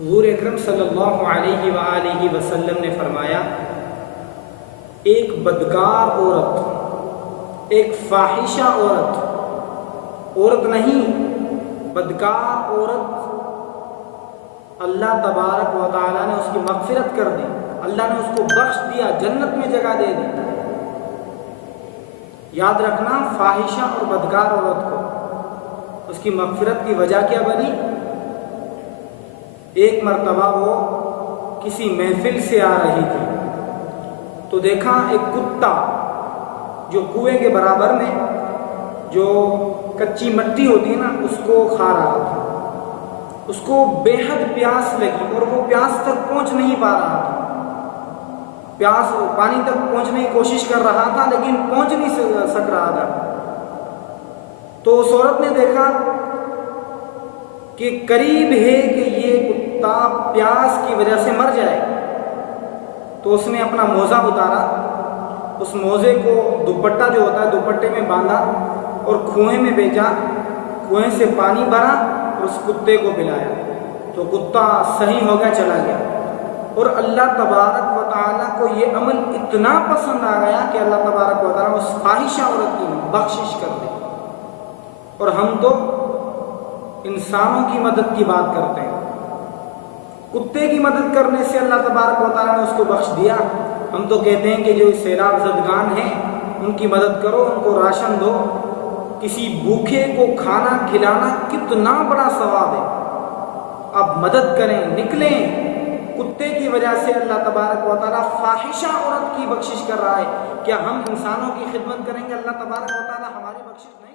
حضور اکرم صلی اللہ علیہ وآلہ وسلم نے فرمایا، ایک بدکار عورت، ایک فاحشہ عورت نہیں، بدکار عورت اللہ تبارک و تعالیٰ نے اس کی مغفرت کر دی، اللہ نے اس کو بخش دیا، جنت میں جگہ دے دی۔ یاد رکھنا، فاحشہ اور بدکار عورت کو اس کی مغفرت کی وجہ کیا بنی؟ ایک مرتبہ وہ کسی محفل سے آ رہی تھی تو دیکھا ایک کتا جو کنویں کے برابر میں جو کچی مٹی ہوتی ہے نا اس کو کھا رہا تھا۔ اس کو بے حد پیاس لگی اور وہ پیاس تک پہنچ نہیں پا رہا تھا، پانی تک پہنچنے کی کوشش کر رہا تھا لیکن پہنچ نہیں سک رہا تھا۔ تو اس عورت نے دیکھا کہ قریب ہے کہ یہ کتا پیاس کی وجہ سے مر جائے، تو اس نے اپنا موزہ اتارا، اس موزے کو دوپٹہ جو ہوتا ہے دوپٹے میں باندھا اور کنویں میں بھیجا، کنویں سے پانی بھرا اور اس کتے کو پلایا، تو کتا صحیح ہو گیا، چلا گیا۔ اور اللہ تبارک و تعالیٰ کو یہ عمل اتنا پسند آ گیا کہ اللہ تبارک و تعالیٰ اس فاحشہ عورت کی بخشش کر دی۔ اور ہم تو انسانوں کی مدد کی بات کرتے ہیں، کتے کی مدد کرنے سے اللہ تبارک و تعالیٰ نے اس کو بخش دیا۔ ہم تو کہتے ہیں کہ جو سیلاب زدگان ہیں ان کی مدد کرو، ان کو راشن دو، کسی بھوکے کو کھانا کھلانا کتنا بڑا ثواب ہے۔ آپ مدد کریں، نکلیں۔ کتے کی وجہ سے اللہ تبارک و تعالیٰ فاحشہ عورت کی بخشش کر رہا ہے، کیا ہم انسانوں کی خدمت کریں گے؟ اللہ تبارک و تعالیٰ ہماری بخشش نہیں